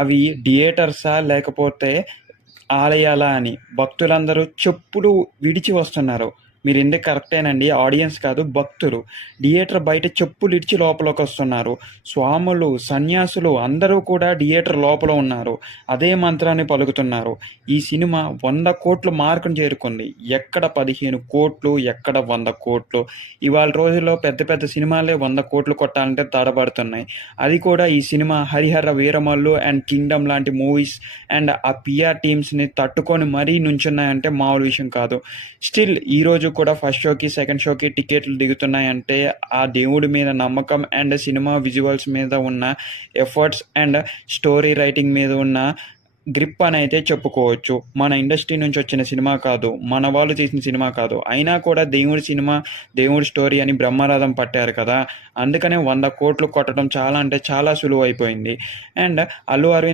అవి థియేటర్సా లేకపోతే ఆలయాలా అని భక్తులందరూ చెప్పులు విడిచి వస్తున్నారు. మీరింది కరెక్టేనండి. ఆడియన్స్ కాదు భక్తులు. థియేటర్ బయట చెప్పులు ఇడిచి లోపలికొస్తున్నారు. స్వాములు, సన్యాసులు అందరూ కూడా థియేటర్ లోపల ఉన్నారు. అదే మంత్రాన్ని పలుకుతున్నారు. ఈ సినిమా 100,00,00,000 మార్కును చేరుకుంది. ఎక్కడ 15,00,00,000, ఎక్కడ 100,00,00,000. ఇవాళ రోజుల్లో పెద్ద పెద్ద సినిమాలే 100,00,00,000 కొట్టాలంటే తడబడుతున్నాయి. అది కూడా ఈ cinema 'Harihara Veeramallu' and 'Kingdom' లాంటి మూవీస్ అండ్ ఆ పిఆర్ టీమ్స్‌ని తట్టుకొని మరీ నుంచున్నాయంటే మామూలు విషయం కాదు. స్టిల్ ఈరోజు కూడా ఫస్ట్ షోకి, సెకండ్ షోకి టికెట్లు దిగుతున్నాయంటే ఆ దేవుడి మీద నమ్మకం అండ్ సినిమా విజువల్స్ మీద ఉన్న ఎఫర్ట్స్ అండ్ స్టోరీ రైటింగ్ మీద ఉన్న గ్రిప్ అని అయితే చెప్పుకోవచ్చు. మన ఇండస్ట్రీ నుంచి వచ్చిన సినిమా కాదు, మన వాళ్ళు తీసిన సినిమా కాదు. అయినా కూడా దేవుడి సినిమా, దేవుడి స్టోరీ అని బ్రహ్మరథం పట్టారు కదా! అందుకనే 100,00,00,000 కొట్టడం చాలా అంటే చాలా సులువైపోయింది. అండ్ అల్లు అరవింద్